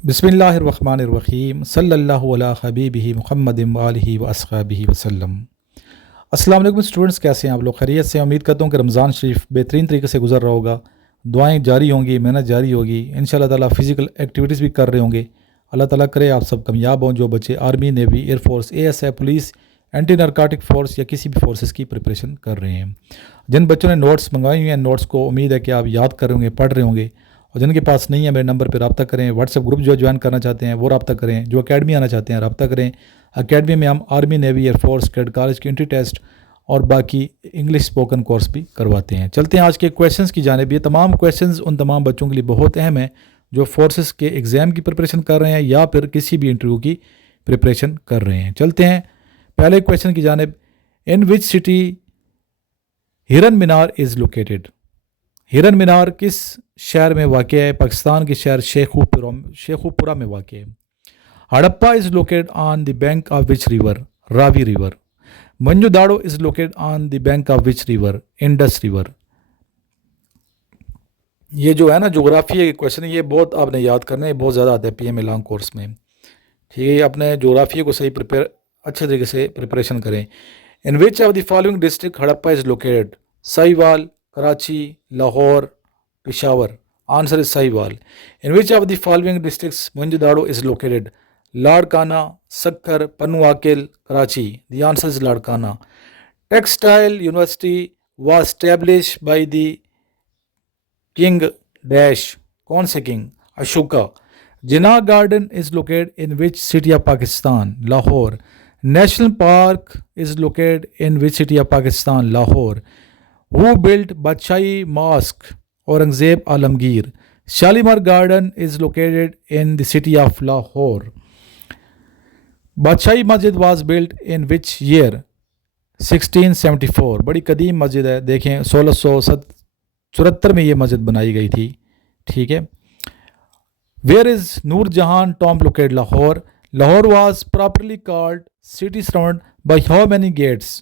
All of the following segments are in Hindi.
बिस्मिल्लाहिर्रहमानिर्रहीम सल्लल्लाहु अला हबीबिही मुहम्मदिन व आलिहि व अस्हाबिही वसल्लम। अस्सलाम वालेकुम स्टूडेंट्स, कैसे हैं आप लोग? खैरियत से? उम्मीद करता हूँ कि रमज़ान शरीफ बेहतरीन तरीके से गुजर रहा होगा। दुआएं जारी होंगी, मेहनत जारी होगी। इंशाअल्लाह ताला फ़िज़िकल एक्टिविटीज़ भी कर रहे होंगे। अल्लाह ताला करे आप सब कामयाब हों। जो बच्चे army, navy, air force, ASF, police, anti narcotic force या किसी भी फोर्सेस की प्रिपरेशन कर रहे हैं। जिन बच्चों ने नोट्स मंगवाए हुए हैं, नोट्स को उम्मीद है कि आप याद कर रहे होंगे, पढ़ रहे होंगे। और जिनके पास नहीं है, मेरे नंबर पर रब्ता करें। व्हाट्सएप ग्रुप जो ज्वाइन करना चाहते हैं वो रब्ता करें। जो अकेडमी आना चाहते हैं रब्ता करें। अकेडमी में हम army, navy, air force, cadet college की एंट्री टेस्ट और बाकी इंग्लिश स्पोकन कोर्स भी करवाते हैं। चलते हैं आज के क्वेश्चंस की जानिब। ये तमाम क्वेश्चंस उन तमाम बच्चों के लिए बहुत अहम है जो फोर्सेस के एग्ज़ाम की प्रिपरेशन कर रहे हैं या फिर किसी भी इंटरव्यू की प्रिपरेशन कर रहे हैं। चलते हैं पहले क्वेश्चन की जानिब। इन विच सिटी हिरन मीनार इज़ लोकेटेड? हिरन मीनार किस शहर में वाक़ है? पाकिस्तान के शहर शेखुपुरा में वाक़ है। Harappa is located on the bank of which river? Ravi river. Mohenjo-daro is located on the bank of which river? Indus river. ये जो है ना जोग्राफी के क्वेश्चन है, ये बहुत आपने याद करना है, बहुत ज़्यादा आते हैं PMA लॉन्ग कोर्स में। ठीक है, अपने जोग्राफी को सही अच्छे तरीके से प्रिपरेशन करें। In which of the following district Harappa is located? Sahiwal, Karachi, Lahore, Peshawar. Answer is Sahiwal. In which of the following districts Mohenjo-daro is located? Larkana, Sukkur, Pano Aqil, Karachi. The answer is Larkana. Textile university was establish by the king dash. कौन से king? Ashoka. Jinnah garden is located in which city of Pakistan? Lahore. National park is located in which city of Pakistan? Lahore. Who built Badshai Mosque? Aurangzeb Alamgir. Shalimar Garden is located in the city of Lahore. Badshai Masjid was built in which year? 1674। बड़ी कदीम मस्जिद है, देखें 1674 में ये मस्जिद बनाई गई थी। ठीक है। Where is Noor Jahan tomb located? Lahore. Lahore was properly called city surrounded by how many gates?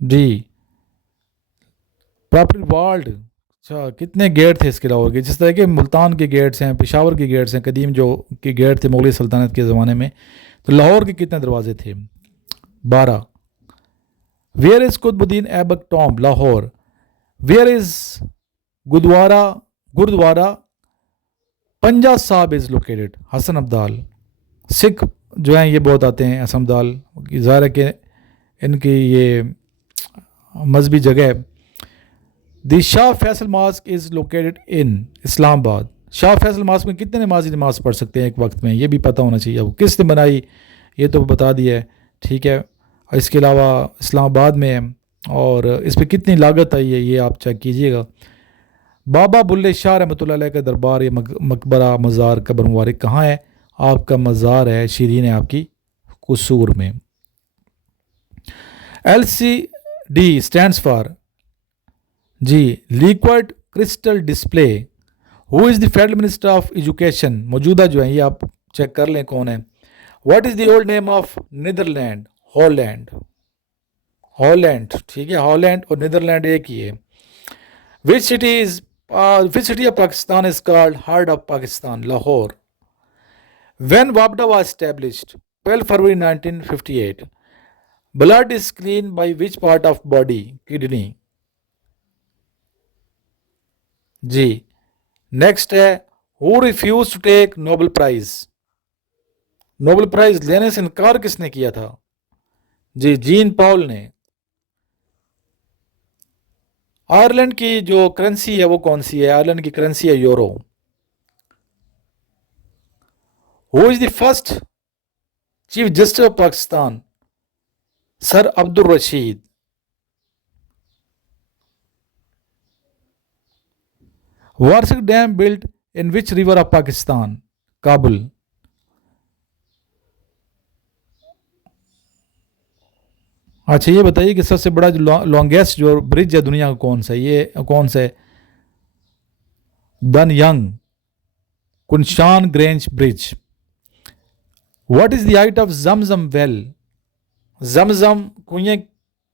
D. Proper world. अच्छा, कितने गेट थे इसके लाहौर के? जिस तरह के मुल्तान के गेट्स हैं, पेशावर के गेट्स हैं, कदीम जो के गेट थे मुगल सल्तनत के ज़माने में, तो लाहौर के कितने दरवाजे थे? 12। Where is Qutubuddin Aibak tomb? Lahore. Where is Gurdwara Panja Sahib is located? Hasan Abdal. Sikh जो हैं ये बहुत आते हैं हसन अब्दाल, ज़ाहिर है कि इनकी ये मजहबी जगह है। The Shah Faisal mask is located in Islamabad. Shah Faisal mask में कितने नमाजी नमाज पढ़ सकते हैं एक वक्त में? ये भी पता होना चाहिए। अब किसने बनाई ये तो बता दिया है। ठीक है, और इसके अलावा इस्लामाबाद में है और इस पर कितनी लागत आई है ये आप चेक कीजिएगा। बाबा बुल्ले शाह रहमतुल्लाह अलैह का दरबार, ये मकबरा, मज़ार, कब्र मुबारक कहाँ है? आपका मज़ार है शीरीन है आपकी कसूर में। LCD स्टैंड्स फॉर जी liquid crystal display. Who is the federal minister of education? मौजूदा जो है ये आप चेक कर लें कौन है। What is the old name of Netherland? Holland. Holland, ठीक है, हॉलैंड और नीदरलैंड एक ही है। Which city of Pakistan is called heart of Pakistan? Lahore. When वापडा वाज एस्टैब्लिश्ड? 12 फरवरी 1958। Blood is clean by which part of body? Kidney. जी नेक्स्ट है who refuse to take Nobel prize? Nobel prize लेने से इनकार किसने किया था? जी जीन पॉल ने। आयरलैंड की जो करेंसी है वो कौन सी है? आयरलैंड की करेंसी है euro. Who is the first chief justice of Pakistan? Sir Abdul Rashid. Warsak dam built in which river of Pakistan? Kabul. अच्छा ये बताइए कि सबसे बड़ा जो लॉन्गेस्ट जो ब्रिज है दुनिया का कौन सा है? ये कौन सा है? Danyang Kunshan grand bridge. What is the height of Zamzam well? Zamzam कुएं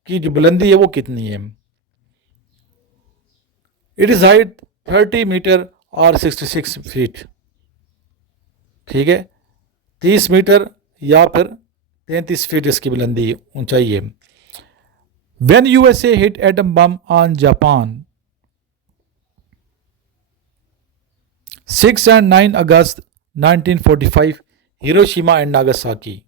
की जो बुलंदी है वो कितनी है? इट इज हाइट 30 मीटर और 66 फीट। ठीक है, 30 मीटर या फिर 33 फीट इसकी बुलंदी ऊंचाई है। When USA hit atom bomb on Japan 6 and 9 August 1945, Hiroshima and Nagasaki.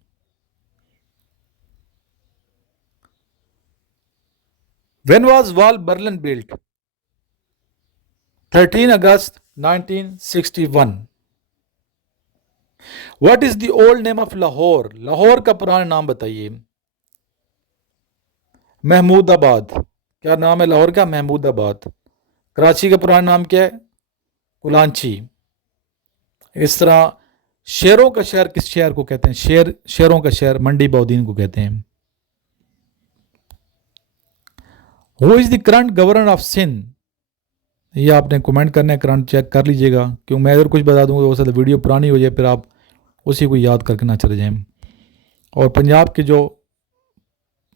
When was wall Berlin built? 13 August 1961. What is the old name of Lahore? Lahore का पुराना नाम बताइए। महमूदाबाद। क्या नाम है लाहौर का? महमूदाबाद। कराची का पुराना नाम क्या है? कुलांची। इस तरह शेरों का शहर किस शहर को कहते हैं? शेरों का शहर मंडी बौदीन को कहते हैं। Who is the current governor of Sindh? ये आपने कमेंट करना है, करंट चेक कर लीजिएगा, क्यों मैं अगर कुछ बता दूंगा तो हो सकता है वीडियो पुरानी हो जाए, फिर आप उसी को याद करके ना चले जाएं। और पंजाब के जो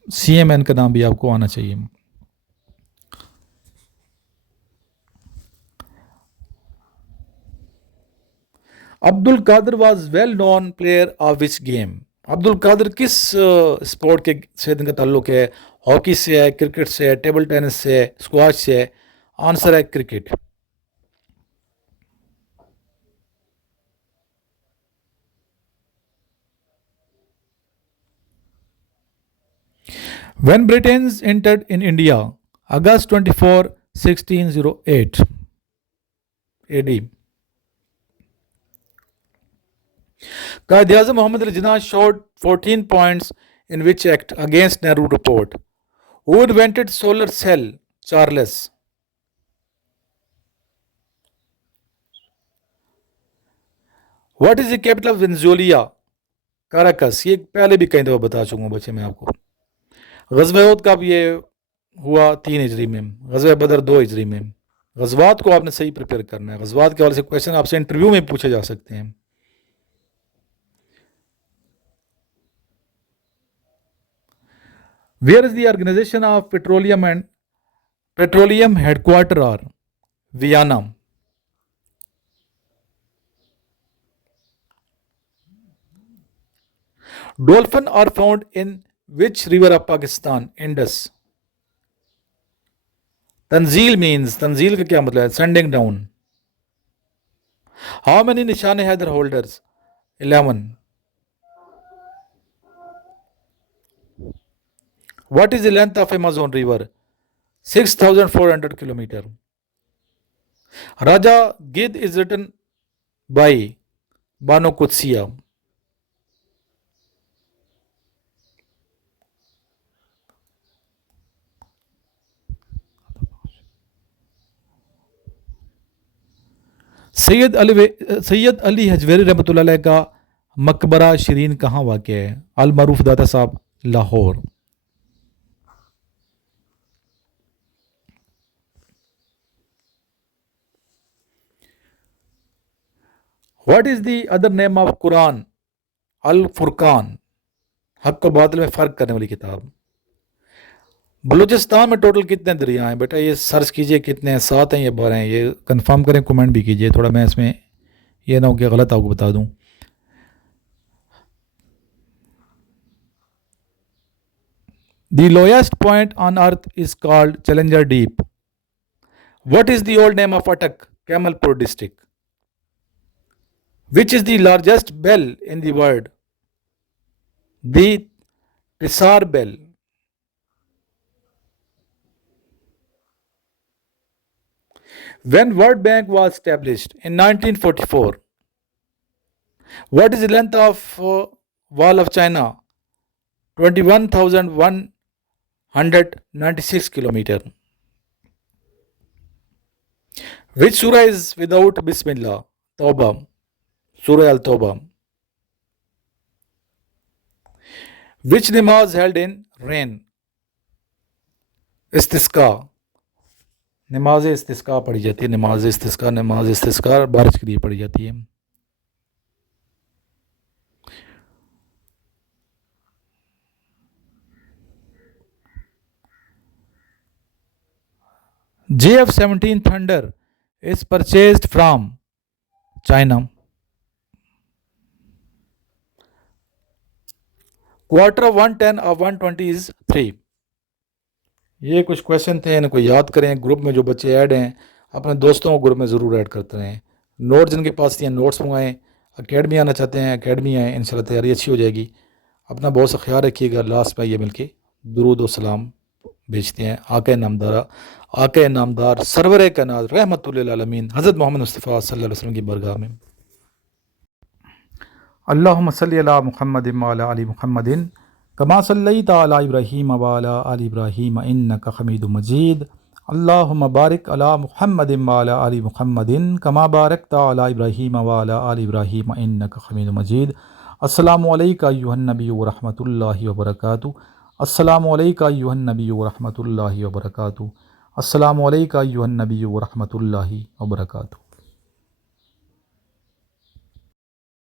CMN का नाम भी आपको आना चाहिए। Abdul Qadir was well known player of which game? Abdul Qadir किस स्पोर्ट के से इनका ताल्लुक है? हॉकी से है, क्रिकेट से है, टेबल टेनिस से है, स्क्वाश से है? आंसर है cricket. When Britons entered in India, August 24, 1608 AD. Qaid-e-Azam Muhammad Ali Jinnah showed 14 points in which act against Nehru report? Who invented solar cell? Charles. What is the capital of Venezuela? Caracas. ये पहले भी कई दफ़ा बता चुका हूँ बच्चे मैं आपको। ग़ज़वा उहद का भी ये हुआ 3 हिजरी में, ग़ज़वा बदर 2 हिजरी में। ग़ज़वात को आपने सही प्रिपेयर करना है। ग़ज़वात के हवाले से क्वेश्चन आपसे इंटरव्यू में पूछे जा सकते हैं। Where is the organization of petroleum headquarter are? Vienna. Dolphin are found in which river of Pakistan? Indus. Tanzil means, tanzil का क्या मतलब है? Sending down. How many Nishan-e-Haidar holders? 11. What is the length of Amazon river? 6,400 km. Raja Gid is written by Banu Qudsiya. Syed Ali Hajvery रहमतुल्लाह अलैह का मकबरा शिरीन कहाँ वाक़ है? अल मरूफ दाता साहब, Lahore. What is the other name of Quran? अल फुरकान, हक और बातिल में फ़र्क करने वाली किताब। बलूचिस्तान में टोटल कितने दरिया हैं? बेटा ये सर्च कीजिए, कितने हैं, 7 हैं या 12 हैं, ये कंफर्म करें, कमेंट भी कीजिए, थोड़ा मैं इसमें ये ना हो कि गलत आपको बता दूं। The lowest point on earth is called Challenger Deep. What is the old name of Atak, Kamalpur district? Which is the largest bell in the world? The Tisar bell. When World Bank was established in 1944, what is the length of wall of China? 21,196 km. Which surah is without Bismillah? Tawbah. Surah Al-Tawbah. Which namaz held in rain? Istisqa. नमाज इस्तिस्का पढ़ी जाती है। नमाज इस्तिस्का बारिश के लिए पढ़ी जाती है। JF-17 Thunder is purchased from China. Quarter of 110 of 120 is 3। ये कुछ क्वेश्चन थे, इनको याद करें। ग्रुप में जो बच्चे ऐड हैं अपने दोस्तों को ग्रुप में ज़रूर ऐड करते रहें। नोट्स जिनके पास हैं नोट्स मंगाएं। अकेडमी आना चाहते हैं अकेडमी आएँ, इंशाल्लाह तैयारी अच्छी हो जाएगी। अपना बहुत सा ख्याल रखिएगा। लास्ट में ये मिलके दुरूद व सलाम भेजते हैं आक़ा नामदार सरवर कायनात रहमतुल लिल आलमीन हज़रत मोहम्मद मुस्तफ़ा सल्लल्लाहु अलैहि वसल्लम की बरगाह में। अल्लाहुम्मा सल्लि अला मुहम्मदिन व अला आलि मुहम्मदिन कमा सल्लैता अला इब्राहीम व अला आलि इब्राहीम इन्नका हमीदुम मजीद। अल्लाहुम्मा बारिक अला मुहम्मदिन व अला आलि मुहम्मदिन कमा बारकता अला इब्राहीम व अला आलि इब्राहीम इन्नका हमीदुम मजीद। अस्सलामु अलैका अय्युहन नबी व रहमतुल्लाहि व बरकातुहू। अस्सलामु अलैका अय्युहन नबी व रहमतुल्लाहि व बरकातुहू। अस्सलामु अलैका अय्युहन नबी व रहमतुल्लाहि व बरकातुहू।